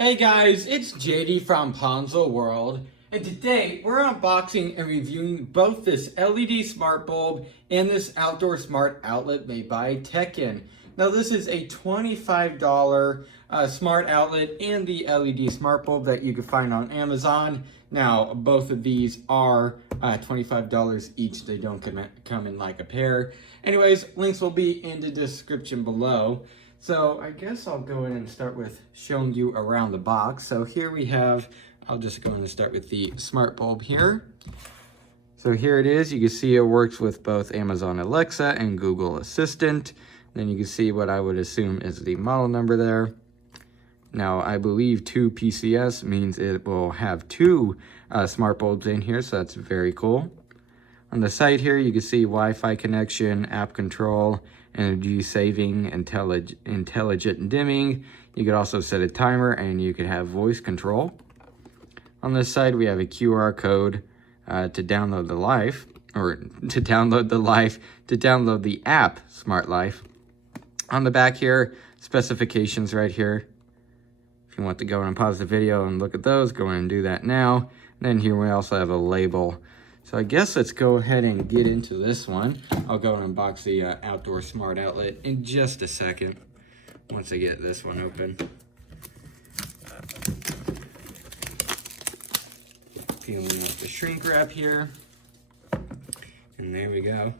Hey guys, it's JD from Ponzo World, and today we're unboxing and reviewing both this LED smart bulb and this outdoor smart outlet made by Teckin. Now this is a $25 smart outlet and the LED smart bulb that you can find on Amazon. Now both of these are $25 each. They don't come in like a pair. Anyways, links will be in the description below. So I guess I'll go in and start with showing you around the box. So here we have, I'll just go in and start with the smart bulb here. So here it is. You can see it works with both Amazon Alexa and Google Assistant. Then you can see what I would assume is the model number there. Now I believe 2 PCS means it will have two smart bulbs in here, so that's very cool. On the side here, you can see Wi-Fi connection, app control, energy saving, intelligent dimming. You could also set a timer and you could have voice control. On this side, we have a QR code to download the app Smart Life. On the back here, specifications right here. If you want to go and pause the video and look at those, go in and do that now. And then here we also have a label. So I guess let's go ahead and get into this one. I'll go and unbox the outdoor smart outlet in just a second, once I get this one open. Peeling off the shrink wrap here. And there we go.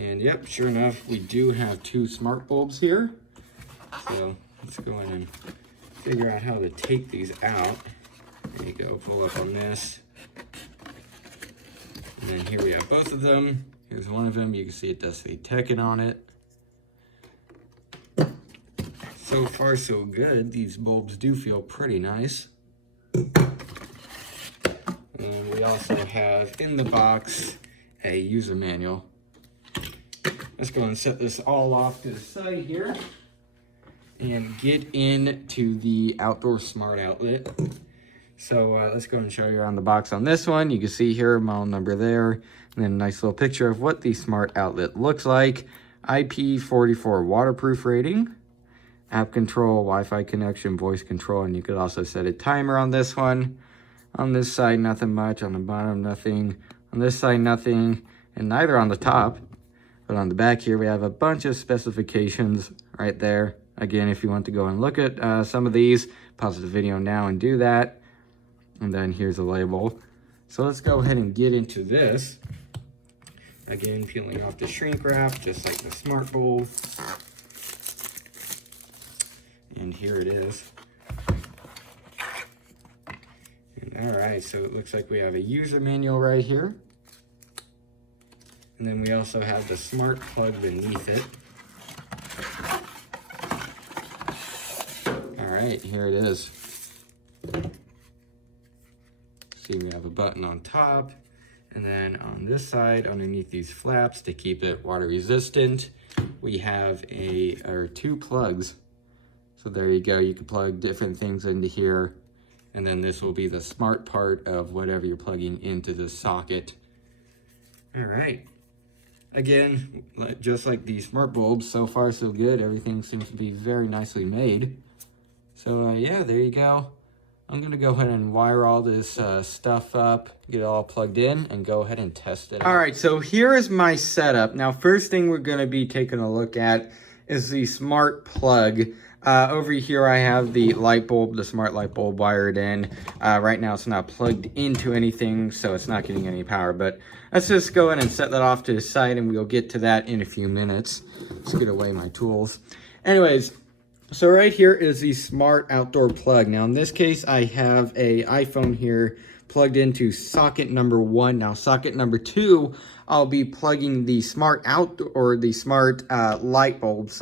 And yep, sure enough, we do have two smart bulbs here. So let's go in and figure out how to take these out. There you go, pull up on this. And then here we have both of them. Here's one of them. You can see it does say Teckin on it. So far so good. These bulbs do feel pretty nice. And we also have in the box a user manual. Let's go and set this all off to the side here and get into the outdoor smart outlet. So let's go and show you around the box on this one. You can see here, model number there, and then a nice little picture of what the smart outlet looks like. IP44 waterproof rating, app control, Wi-Fi connection, voice control, and you could also set a timer on this one. On this side, nothing much. On the bottom, nothing. On this side, nothing, and neither on the top. But on the back here, we have a bunch of specifications right there. Again, if you want to go and look at some of these, pause the video now and do that. And then here's a label. So let's go ahead and get into this. Again, peeling off the shrink wrap, just like the smart bulb. And here it is. And all right, so it looks like we have a user manual right here. And then we also have the smart plug beneath it. All right, here it is. See, we have a button on top, and then on this side, underneath these flaps to keep it water resistant, we have two plugs. So there you go. You can plug different things into here, and then this will be the smart part of whatever you're plugging into the socket. All right. Again, just like the smart bulbs, so far so good. Everything seems to be very nicely made. So yeah, there you go. I'm gonna go ahead and wire all this stuff up, get it all plugged in, and go ahead and test it out. All right, so here is my setup. Now, first thing we're gonna be taking a look at is the smart plug. Over here I have the light bulb, the smart light bulb wired in. Right now it's not plugged into anything, so it's not getting any power, but let's just go ahead and set that off to the side and we'll get to that in a few minutes. Let's get away my tools. Anyways, so right here is the smart outdoor plug. Now in this case, I have a iPhone here plugged into socket number 1. Now socket number 2, I'll be plugging the smart light bulb,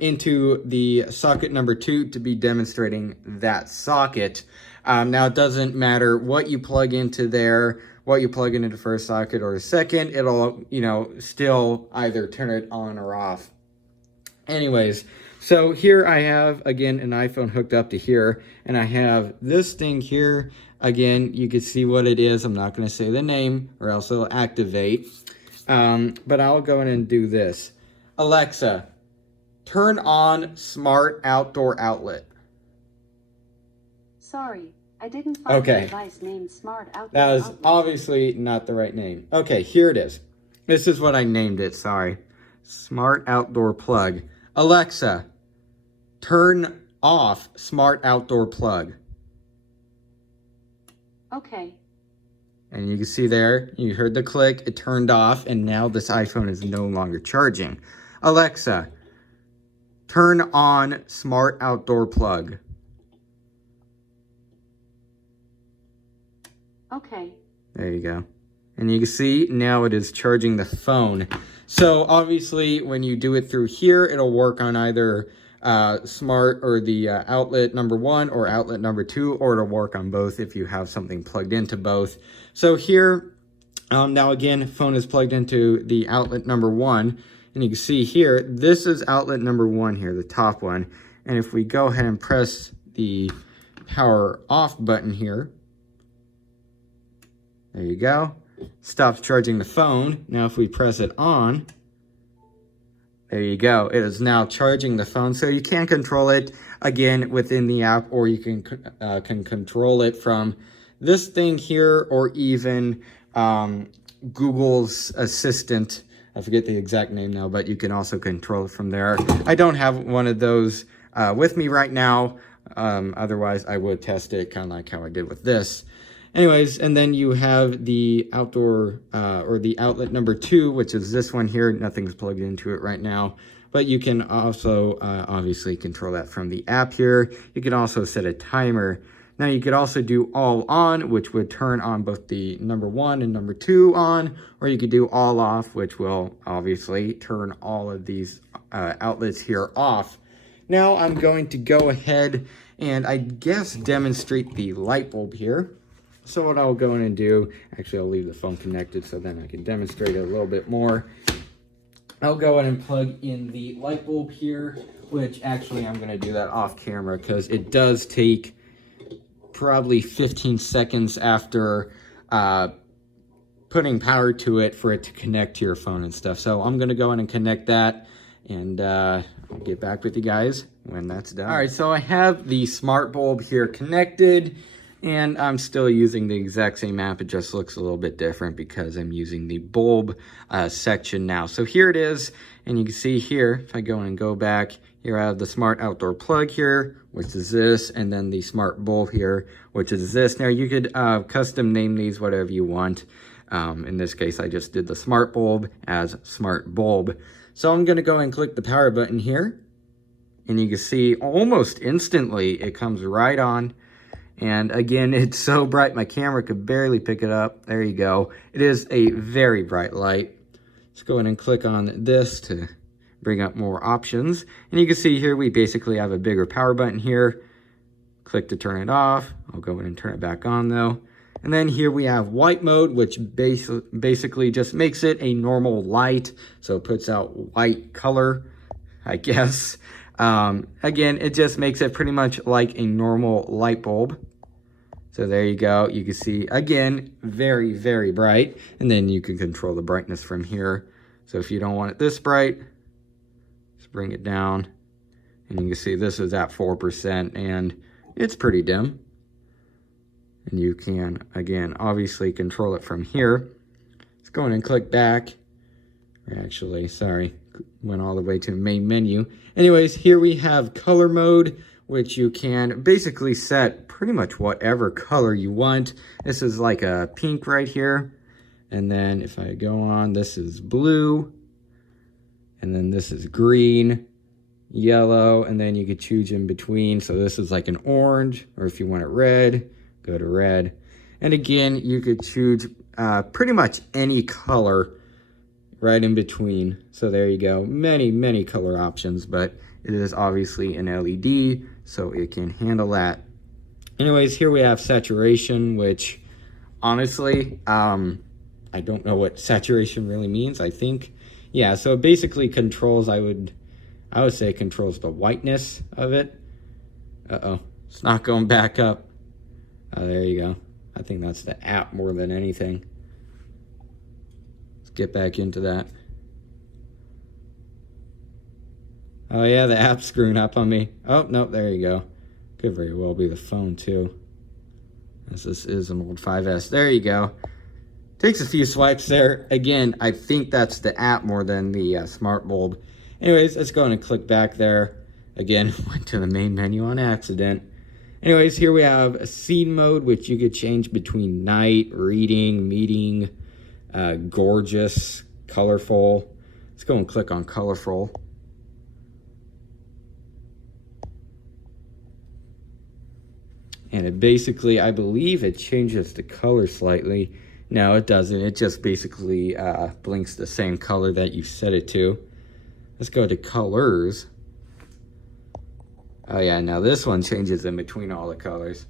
into the socket number 2 to be demonstrating that socket. Now it doesn't matter what you plug into there, what you plug into the first socket or the second, it'll, still either turn it on or off. Anyways, so here I have, again, an iPhone hooked up to here, and I have this thing here. Again, you can see what it is. I'm not going to say the name or else it'll activate. But I'll go in and do this. Alexa, turn on smart outdoor outlet. Sorry, I didn't find a device named Smart Outdoor That was Outlet. obviously not the right name. Okay, here it is. This is what I named it, sorry. Smart outdoor plug. Alexa, turn off smart outdoor plug. Okay. And you can see there, you heard the click, it turned off, and now this iPhone is no longer charging. Alexa, turn on smart outdoor plug. Okay. There you go. And you can see now it is charging the phone. So obviously when you do it through here, it'll work on either smart or the outlet number 1 or outlet number 2, or it'll work on both if you have something plugged into both. So here, now again, phone is plugged into the outlet number 1. And you can see here, this is outlet number 1 here, the top one. And if we go ahead and press the power off button here, there you go. Stops charging the phone. Now if we press it on, there you go. It is now charging the phone. So you can control it, again, within the app, or you can control it from this thing here, or even Google's Assistant. I forget the exact name now, but you can also control it from there. I don't have one of those with me right now. Otherwise, I would test it, kind of like how I did with this. Anyways, and then you have the outdoor, or the outlet number 2, which is this one here. Nothing's plugged into it right now. But you can also, obviously, control that from the app here. You can also set a timer. Now, you could also do all on, which would turn on both the number 1 and number 2 on. Or you could do all off, which will, obviously, turn all of these outlets here off. Now, I'm going to go ahead and, I guess, demonstrate the light bulb here. So what I'll go in and do, actually I'll leave the phone connected so then I can demonstrate it a little bit more. I'll go in and plug in the light bulb here, which actually I'm going to do that off camera because it does take probably 15 seconds after putting power to it for it to connect to your phone and stuff. So I'm going to go in and connect that, and I'll get back with you guys when that's done. All right, so I have the smart bulb here connected. And I'm still using the exact same app. It just looks a little bit different because I'm using the bulb section now. So here it is. And you can see here, if I go in and go back, here I have the smart outdoor plug here, which is this. And then the smart bulb here, which is this. Now you could custom name these whatever you want. In this case, I just did the smart bulb as smart bulb. So I'm going to go and click the power button here. And you can see almost instantly it comes right on. And again, it's so bright, my camera could barely pick it up. There you go. It is a very bright light. Let's go ahead and click on this to bring up more options. And you can see here, we basically have a bigger power button here. Click to turn it off. I'll go ahead and turn it back on though. And then here we have white mode, which basically just makes it a normal light. So it puts out white color, I guess. Again, it just makes it pretty much like a normal light bulb. So there you go. You can see, again, very, very bright. And then you can control the brightness from here. So if you don't want it this bright, just bring it down. And you can see this is at 4%, and it's pretty dim. And you can, again, obviously control it from here. Let's go in and click back. Actually, sorry, went all the way to main menu. Anyways, here we have color mode, which you can basically set pretty much whatever color you want. This is like a pink right here. And then if I go on, this is blue. And then this is green, yellow, and then you could choose in between. So this is like an orange, or if you want it red, go to red. And again, you could choose pretty much any color right in between. So there you go. Many, many color options, but it is obviously an LED, so it can handle that. Anyways, here we have saturation, which honestly, I don't know what saturation really means. I think, yeah, so it basically controls, I would I would say it controls the whiteness of it. Uh-oh, it's not going back up. Oh, there you go. I think that's the app more than anything. Let's get back into that. Oh yeah, the app's screwing up on me. Oh, no, there you go. Could very well be the phone too, as this is an old 5S. There you go. Takes a few swipes there. Again, I think that's the app more than the smart bulb. Anyways, let's go and click back there. Again, went to the main menu on accident. Anyways, here we have a scene mode, which you could change between night, reading, meeting, gorgeous, colorful. Let's go and click on colorful. And it basically, I believe it changes the color slightly. No, it doesn't. It just basically blinks the same color that you set it to. Let's go to colors. Oh yeah, now this one changes in between all the colors.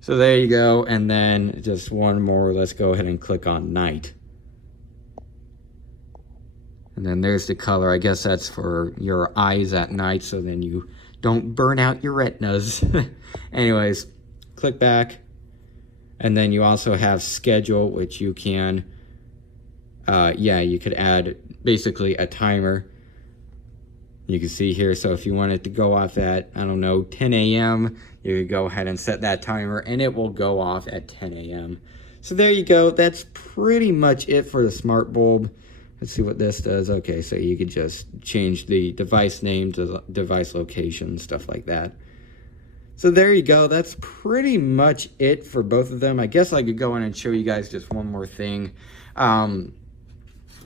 So there you go. And then just one more. Let's go ahead and click on night. And then there's the color. I guess that's for your eyes at night, so then you don't burn out your retinas. Anyways, click back. And then you also have schedule, which you can, you could add basically a timer. You can see here, so if you want it to go off at, I don't know, 10 a.m., you could go ahead and set that timer, and it will go off at 10 a.m. So there you go. That's pretty much it for the smart bulb. Let's see what this does. Okay, so you could just change the device name to device location, stuff like that. So there you go. That's pretty much it for both of them. I guess I could go in and show you guys just one more thing.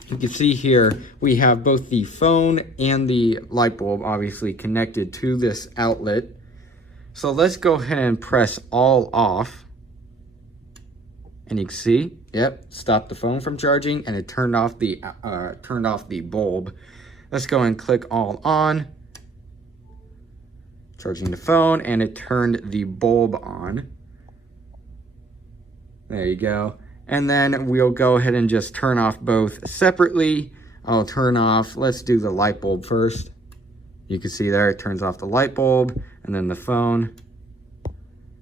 You can see here we have both the phone and the light bulb obviously connected to this outlet. So let's go ahead and press all off. And you can see, yep, stopped the phone from charging, and it turned off the bulb. Let's go and click all on. Charging the phone, and it turned the bulb on. There you go. And then we'll go ahead and just turn off both separately. I'll turn off, let's do the light bulb first. You can see there, it turns off the light bulb, and then the phone.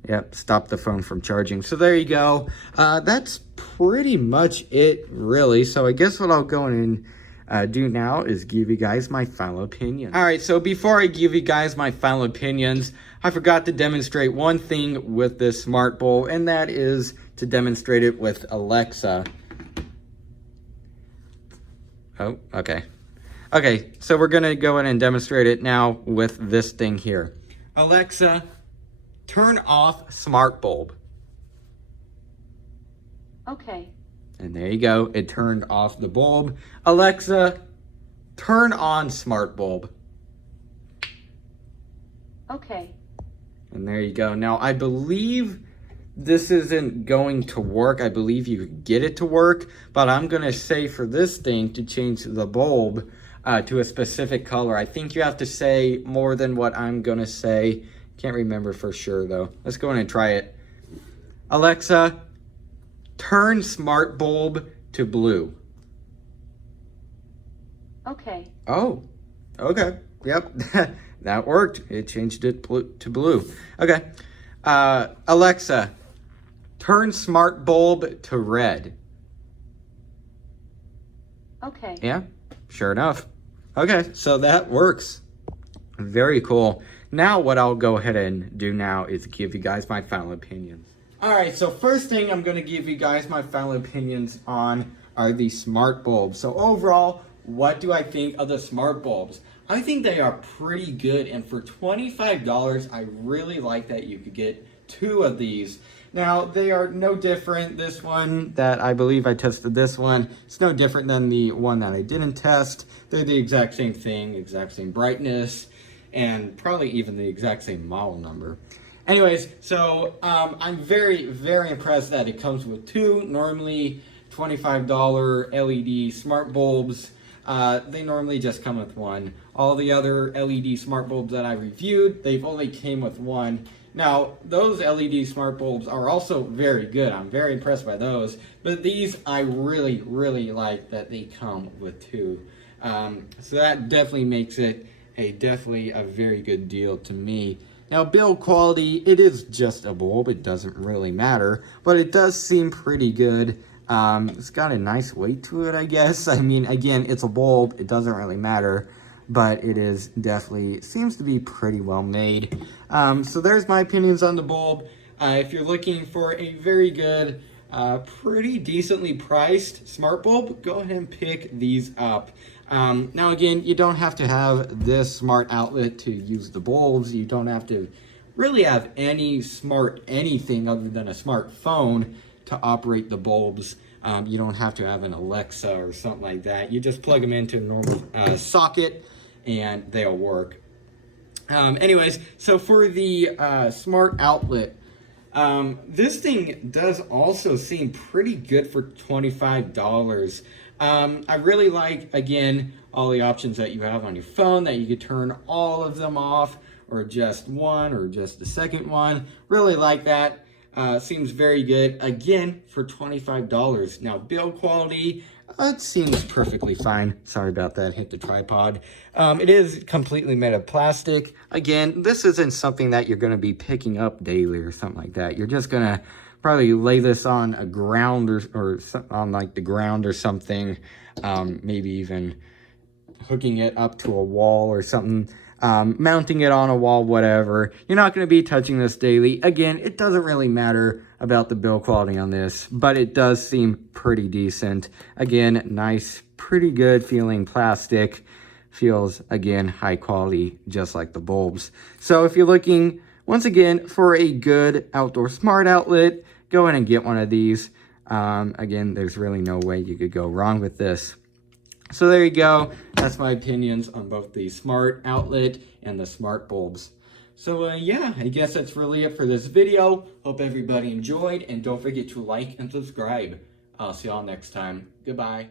Yep, stop the phone from charging. So there you go. That's pretty much it, really. So I guess what I'll go in and do now is give you guys my final opinion. All right, so before I give you guys my final opinions, I forgot to demonstrate one thing with this smart bulb, and that is to demonstrate it with Alexa. Oh, okay. Okay, so we're gonna go in and demonstrate it now with this thing here. Alexa, turn off smart bulb. Okay. And there you go, it turned off the bulb. Alexa, turn on smart bulb. Okay. And there you go. Now, I believe this isn't going to work. I believe you could get it to work, but I'm going to say for this thing to change the bulb to a specific color. I think you have to say more than what I'm going to say. Can't remember for sure, though. Let's go in and try it. Alexa, turn smart bulb to blue. Okay. Oh, okay. Yep, that worked. It changed it to blue. Okay. Alexa, turn smart bulb to red. Okay. Yeah, sure enough. Okay, so that works. Very cool. Now what I'll go ahead and do now is give you guys my final opinions. All right, so first thing I'm going to give you guys my final opinions on are the smart bulbs. So overall, what do I think of the smart bulbs? I think they are pretty good, and for $25, I really like that you could get 2 of these. Now, they are no different. This one that I believe I tested this one, it's no different than the one that I didn't test. They're the exact same thing, exact same brightness, and probably even the exact same model number. Anyways, so I'm very, very impressed that it comes with 2 normally $25 LED smart bulbs. They normally just come with 1. All the other LED smart bulbs that I reviewed, they've only came with 1. Now, those LED smart bulbs are also very good. I'm very impressed by those. But these, I really, really like that they come with 2. So that definitely makes it definitely a very good deal to me. Now, build quality, it is just a bulb. It doesn't really matter, but it does seem pretty good. It's got a nice weight to it, I guess. I mean, again, it's a bulb. It doesn't really matter, but it is definitely, seems to be pretty well made. So there's my opinions on the bulb. If you're looking for a very good, pretty decently priced smart bulb, go ahead and pick these up. Now again, you don't have to have this smart outlet to use the bulbs. You don't have to really have any smart anything other than a smartphone to operate the bulbs. You don't have to have an Alexa or something like that. You just plug them into a normal socket and they'll work. Anyways, so for the smart outlet, this thing does also seem pretty good for $25. I really like, again, all the options that you have on your phone, that you could turn all of them off, or just one, or just the second one. Really like that. Seems very good, again, for $25. Now, build quality, it seems perfectly fine. Sorry about that, hit the tripod. It is completely made of plastic. Again, this isn't something that you're gonna be picking up daily or something like that. You're just gonna probably lay this on a ground or on like the ground or something. Maybe even hooking it up to a wall or something. Mounting it on a wall, whatever. You're not going to be touching this daily. Again, it doesn't really matter about the build quality on this, but it does seem pretty decent. Again, nice, pretty good feeling plastic. Feels, again, high quality, just like the bulbs. So if you're looking, once again, for a good outdoor smart outlet, go in and get one of these. Again, there's really no way you could go wrong with this. So there you go. That's my opinions on both the smart outlet and the smart bulbs. So yeah, I guess that's really it for this video. Hope everybody enjoyed, and don't forget to like and subscribe. I'll see y'all next time. Goodbye.